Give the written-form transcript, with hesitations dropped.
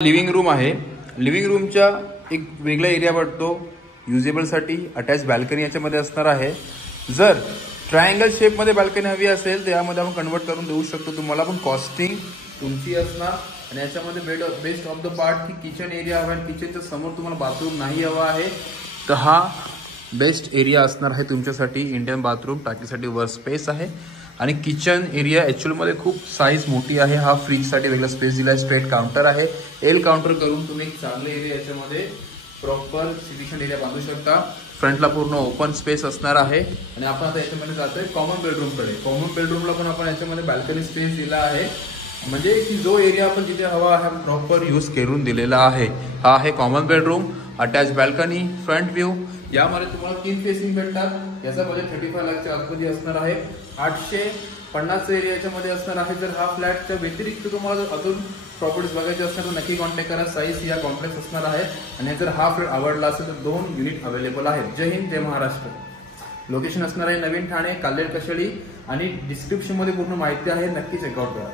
Living room आहे। Living रूमच्या एक वेगळा एरिया वाटतो युजेबल साठी। अटॅच बाल्कनी याच्यामध्ये असणार आहे। जर ट्रायंगल शेप मध्ये बाल्कनी हवी असेल तर यामध्ये आपण कन्वर्ट करून देऊ शकतो तुम्हाला, पण कॉस्टिंग तुमची असणार। आणि याच्यामध्ये बेस्ट ऑफ द पार्ट की किचन एरिया हवा आहे। किचनच्या समोर तुम्हाला बाथरूम नाही हवा आहे तर हा बेस्ट एरिया असणार आहे तुमच्यासाठी। इंडियन बाथरूम टाकीसाठी वर स्पेस आहे आणि किचन एरिया ॲक्च्युअली मध्ये खूप साईज मोठी आहे। हा फ्रीजसाठी वेगळा स्पेस दिला आहे। स्ट्रेट काउंटर आहे। एल काउंटर करून तुम्ही एक चांगले एरिया याच्यामध्ये प्रॉपर सिटिंग एरिया बांधू शकता। फ्रंटला पूर्ण ओपन स्पेस असणार आहे। आणि आपण आता याच्यामध्ये जातोय कॉमन बेडरूमकडे। कॉमन बेडरूमला पण आपण याच्यामध्ये बाल्कनी स्पेस दिला आहे, म्हणजे की जो एरिया आपण जिथे हवा आहे प्रॉपर यूज करून दिलेला आहे। हा आहे common bedroom, attach balcony, front view. यामध्ये तुम्हाला 3 फेसिंग भेटतात। याचा बजेट 35 लाखच्या आतमध्ये असणार आहे। 850 एरियाच्या मध्ये असणार आहे। जर हा फ्लॅटच्या व्यतिरिक्त तुम्हाला अजून प्रॉपर्टीज बघायचे असणार तर नक्की कॉन्टॅक्ट करा। साईज या कॉम्प्लेक्स असणार आहे आणि जर हा फ्लॅट आवडला असेल तर 2 युनिट अवेलेबल आहेत। जय हिंद, जय महाराष्ट्र। लोकेशन असणार आहे नवीन ठाणे, काल्हेर कशेळी आणि डिस्क्रिप्शन मध्ये पूर्ण माहिती आहे, नक्की चेकआउट करा।